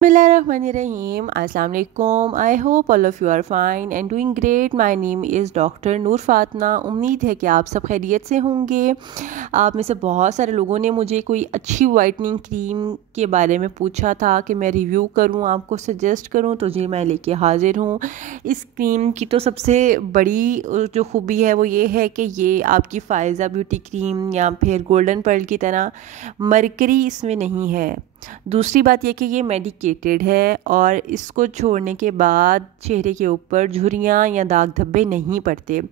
Bismillahirrahmanirrahim. Assalamu alaikum. I hope all of you are fine and doing great. My name is doctor Noor Fatna. उम्मीद है कि आप सब खैरियत से होंगे। आप में से बहुत सारे लोगों ने मुझे कोई अच्छी वाइटनिंग क्रीम के बारे में पूछा था कि मैं रिव्यू करूं, आपको सजेस्ट करूं, तो जी मैं लेके हाजिर हूं। इस क्रीम की तो सबसे बड़ी जो खूबी है वो ये है कि ये आपकी फ़ायज़ा ब्यूटी क्रीम या फिर गोल्डन पर्ल की तरह मरकरी इसमें नहीं है। दूसरी बात यह कि ये मेडिकेटेड है और इसको छोड़ने के बाद चेहरे के ऊपर झुर्रियाँ या दाग धब्बे नहीं पड़ते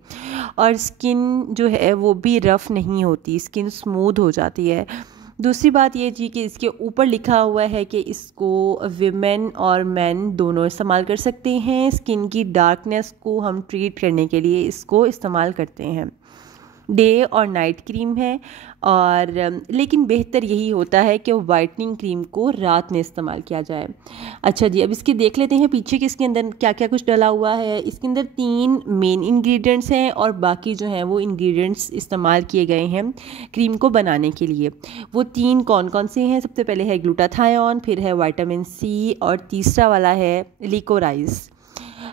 और स्किन जो है वो भी रफ़ नहीं होती, स्किन स्मूथ हो जाती है। दूसरी बात ये जी कि इसके ऊपर लिखा हुआ है कि इसको विमेन और मेन दोनों इस्तेमाल कर सकते हैं। स्किन की डार्कनेस को हम ट्रीट करने के लिए इसको इस्तेमाल करते हैं। डे और नाइट क्रीम है और लेकिन बेहतर यही होता है कि वाइटनिंग क्रीम को रात में इस्तेमाल किया जाए। अच्छा जी, अब इसके देख लेते हैं पीछे कि इसके अंदर क्या क्या कुछ डला हुआ है। इसके अंदर 3 मेन इंग्रेडिएंट्स हैं और बाकी जो हैं वो इंग्रेडिएंट्स इस्तेमाल किए गए हैं क्रीम को बनाने के लिए। वो 3 कौन कौन से हैं? सबसे पहले है ग्लूटाथायोन, फिर है विटामिन सी और तीसरा वाला है लिकोराइज।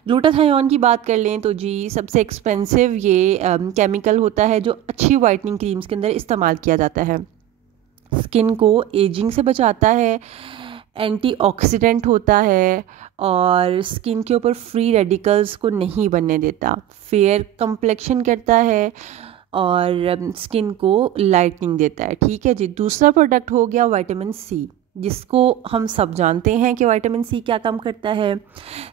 ग्लूटाथायोन की बात कर लें तो जी सबसे एक्सपेंसिव ये केमिकल होता है जो अच्छी वाइटनिंग क्रीम्स के अंदर इस्तेमाल किया जाता है। स्किन को एजिंग से बचाता है, एंटीऑक्सीडेंट होता है और स्किन के ऊपर फ्री रेडिकल्स को नहीं बनने देता, फेयर कंप्लेक्शन करता है और स्किन को लाइटनिंग देता है। ठीक है जी। दूसरा प्रोडक्ट हो गया विटामिन सी, जिसको हम सब जानते हैं कि विटामिन सी क्या काम करता है,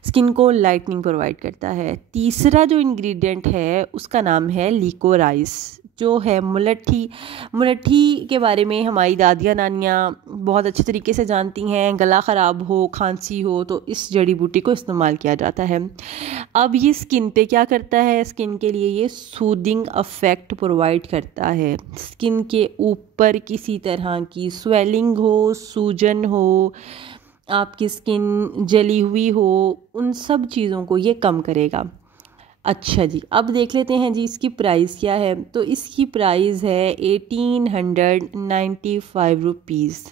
स्किन को लाइटनिंग प्रोवाइड करता है। तीसरा जो इंग्रेडिएंट है उसका नाम है लिकोराइस, जो है मुलट्ठी। मुलट्ठी के बारे में हमारी दादियाँ नानियाँ बहुत अच्छे तरीके से जानती हैं। गला ख़राब हो, खांसी हो तो इस जड़ी बूटी को इस्तेमाल किया जाता है। अब ये स्किन पे क्या करता है? स्किन के लिए ये सूदिंग अफेक्ट प्रोवाइड करता है। स्किन के ऊपर किसी तरह की स्वेलिंग हो, सूजन हो, आपकी स्किन जली हुई हो, उन सब चीज़ों को ये कम करेगा। अच्छा जी, अब देख लेते हैं जी इसकी प्राइस क्या है। तो इसकी प्राइस है 1895 रुपीज़।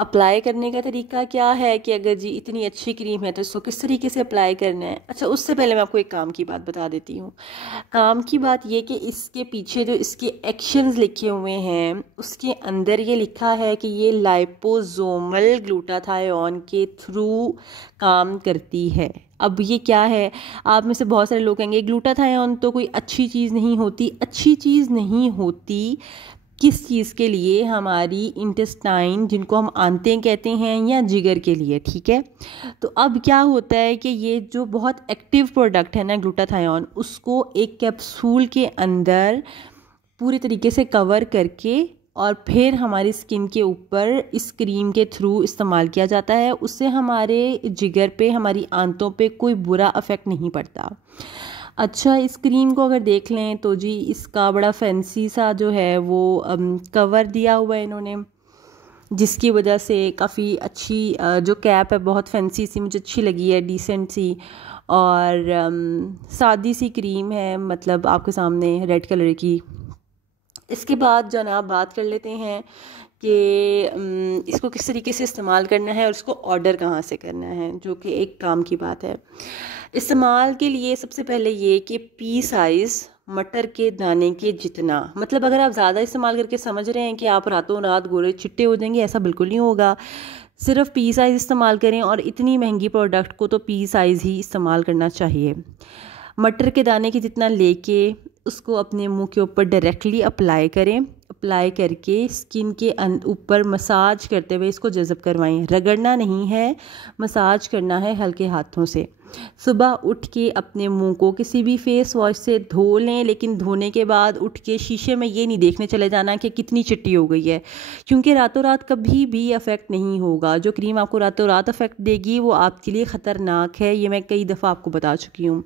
अप्लाई करने का तरीका क्या है कि अगर जी इतनी अच्छी क्रीम है तो इसको किस तरीके से अप्लाई करना है। अच्छा, उससे पहले मैं आपको एक काम की बात बता देती हूँ। काम की बात ये कि इसके पीछे जो इसके एक्शंस लिखे हुए हैं उसके अंदर ये लिखा है कि ये लाइपोसोमल ग्लूटाथायोन के थ्रू काम करती है। अब ये क्या है? आप में से बहुत सारे लोग कहेंगे ग्लूटाथायोन तो कोई अच्छी चीज़ नहीं होती। अच्छी चीज़ नहीं होती किस चीज़ के लिए? हमारी इंटेस्टाइन, जिनको हम आंतें कहते हैं, या जिगर के लिए। ठीक है। तो अब क्या होता है कि ये जो बहुत एक्टिव प्रोडक्ट है ना ग्लूटाथायोन, उसको एक कैप्सूल के अंदर पूरी तरीके से कवर करके और फिर हमारी स्किन के ऊपर इस क्रीम के थ्रू इस्तेमाल किया जाता है। उससे हमारे जिगर पे, हमारी आंतों पे कोई बुरा इफ़ेक्ट नहीं पड़ता। अच्छा, इस क्रीम को अगर देख लें तो जी इसका बड़ा फैंसी सा जो है वो कवर दिया हुआ है इन्होंने, जिसकी वजह से काफ़ी अच्छी जो कैप है बहुत फैंसी सी मुझे अच्छी लगी है, डिसेंट सी और सादी सी क्रीम है, मतलब आपके सामने रेड कलर की। इसके बाद जनाब बात कर लेते हैं कि इसको किस तरीके से इस्तेमाल करना है और इसको ऑर्डर कहाँ से करना है, जो कि एक काम की बात है। इस्तेमाल के लिए सबसे पहले ये कि पी साइज़ मटर के दाने के जितना, मतलब अगर आप ज़्यादा इस्तेमाल करके समझ रहे हैं कि आप रातों रात गोरे चिट्टे हो जाएंगे, ऐसा बिल्कुल नहीं होगा। सिर्फ पी साइज़ इस्तेमाल करें और इतनी महंगी प्रोडक्ट को तो पी साइज़ ही इस्तेमाल करना चाहिए। मटर के दाने की जितना लेके उसको अपने मुंह के ऊपर डायरेक्टली अप्लाई करें। अप्लाई करके स्किन के ऊपर मसाज करते हुए इसको जज़ब करवाएं। रगड़ना नहीं है, मसाज करना है हल्के हाथों से। सुबह उठ के अपने मुंह को किसी भी फेस वॉश से धो लें, लेकिन धोने के बाद उठ के शीशे में ये नहीं देखने चले जाना कि कितनी चिट्टी हो गई है, क्योंकि रातों रात कभी भी अफेक्ट नहीं होगा। जो क्रीम आपको रातों रात अफेक्ट देगी वो आपके लिए ख़तरनाक है, ये मैं कई दफ़ा आपको बता चुकी हूँ।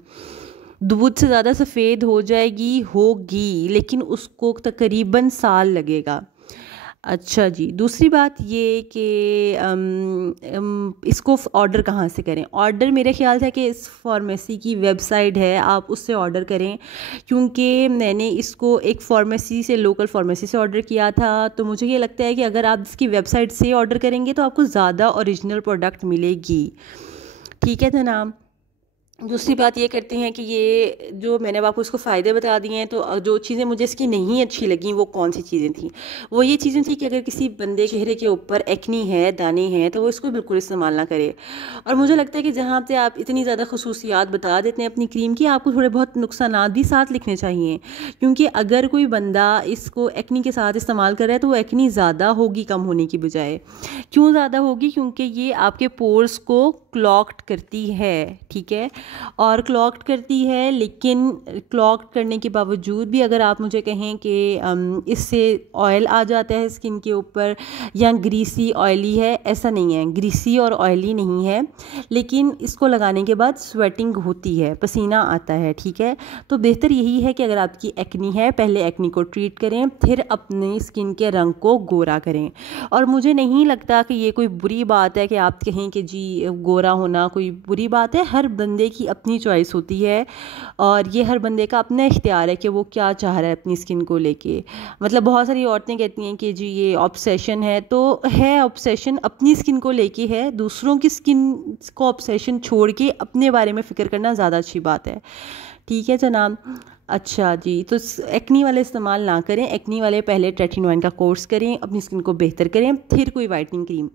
दूध से ज़्यादा सफ़ेद हो जाएगी, होगी, लेकिन उसको तकरीबन साल लगेगा। अच्छा जी, दूसरी बात ये कि इसको ऑर्डर कहाँ से करें। ऑर्डर मेरे ख़्याल से कि इस फार्मेसी की वेबसाइट है, आप उससे ऑर्डर करें, क्योंकि मैंने इसको एक फार्मेसी से, लोकल फार्मेसी से ऑर्डर किया था। तो मुझे ये लगता है कि अगर आप इसकी वेबसाइट से ऑर्डर करेंगे तो आपको ज़्यादा ओरिजिनल प्रोडक्ट मिलेगी। ठीक है जनाब। दूसरी बात ये करते हैं कि ये जो मैंने आपको इसको फ़ायदे बता दिए हैं, तो जो चीज़ें मुझे इसकी नहीं अच्छी लगी वो कौन सी चीज़ें थी। वो ये चीज़ें थी कि अगर किसी बंदे चेहरे के ऊपर एक्नी है, दाने हैं, तो वो इसको बिल्कुल इस्तेमाल ना करे। और मुझे लगता है कि जहाँ पे आप इतनी ज़्यादा खसूसियात बता देते हैं अपनी क्रीम की, आपको थोड़े बहुत नुकसानात भी साथ लिखने चाहिए, क्योंकि अगर कोई बंदा इसको एक्नी के साथ इस्तेमाल कर रहा है तो वो एक्नी ज़्यादा होगी कम होने की बजाय। क्यों ज़्यादा होगी? क्योंकि ये आपके पोर्स को क्लॉग्ड करती है। ठीक है, और क्लॉग्ड करती है, लेकिन क्लॉग्ड करने के बावजूद भी अगर आप मुझे कहें कि इससे ऑयल आ जाता है स्किन के ऊपर या ग्रीसी ऑयली है, ऐसा नहीं है, ग्रीसी और ऑयली नहीं है, लेकिन इसको लगाने के बाद स्वेटिंग होती है, पसीना आता है। ठीक है, तो बेहतर यही है कि अगर आपकी एक्नी है, पहले एक्नी को ट्रीट करें, फिर अपनी स्किन के रंग को गोरा करें। और मुझे नहीं लगता कि ये कोई बुरी बात है कि आप कहें कि जी गोरा होना कोई बुरी बात है। हर बंदे की अपनी चॉइस होती है और ये हर बंदे का अपना इख्तियार है कि वो क्या चाह रहा है अपनी स्किन को लेके। मतलब बहुत सारी औरतें कहती हैं कि जी ये ऑब्सेशन है, तो है, ऑब्सेशन अपनी स्किन को लेके है, दूसरों की स्किन को ऑब्सेशन छोड़ के अपने बारे में फ़िक्र करना ज़्यादा अच्छी बात है। ठीक है जनाब। अच्छा जी, तो एक्नी वाले इस्तेमाल ना करें। एक्नी वाले पहले ट्रेटिनोइन का कोर्स करें, अपनी स्किन को बेहतर करें, फिर कोई वाइटनिंग क्रीम।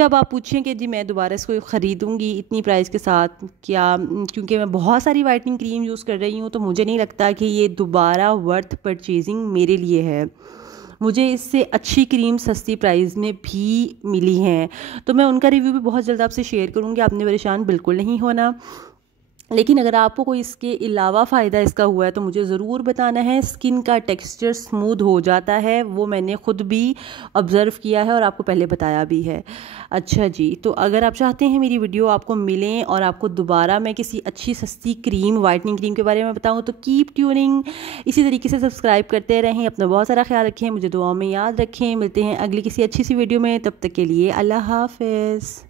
अब आप पूछें कि जी मैं दोबारा इसको ख़रीदूँगी इतनी प्राइस के साथ क्या? क्योंकि मैं बहुत सारी वाइटनिंग क्रीम यूज़ कर रही हूँ, तो मुझे नहीं लगता कि ये दोबारा वर्थ परचेजिंग मेरे लिए है। मुझे इससे अच्छी क्रीम सस्ती प्राइस में भी मिली हैं, तो मैं उनका रिव्यू भी बहुत जल्द आपसे शेयर करूँगी। आपने परेशान बिल्कुल नहीं होना। लेकिन अगर आपको कोई इसके अलावा फ़ायदा इसका हुआ है तो मुझे ज़रूर बताना है। स्किन का टेक्सचर स्मूथ हो जाता है, वो मैंने ख़ुद भी ऑब्ज़र्व किया है और आपको पहले बताया भी है। अच्छा जी, तो अगर आप चाहते हैं मेरी वीडियो आपको मिलें और आपको दोबारा मैं किसी अच्छी सस्ती क्रीम, वाइटनिंग क्रीम के बारे में बताऊँ, तो कीप ट्यूनिंग। इसी तरीके से सब्सक्राइब करते रहें। अपना बहुत सारा ख्याल रखें, मुझे दुआओं में याद रखें। मिलते हैं अगली किसी अच्छी सी वीडियो में, तब तक के लिए अल्लाह हाफ़िज़।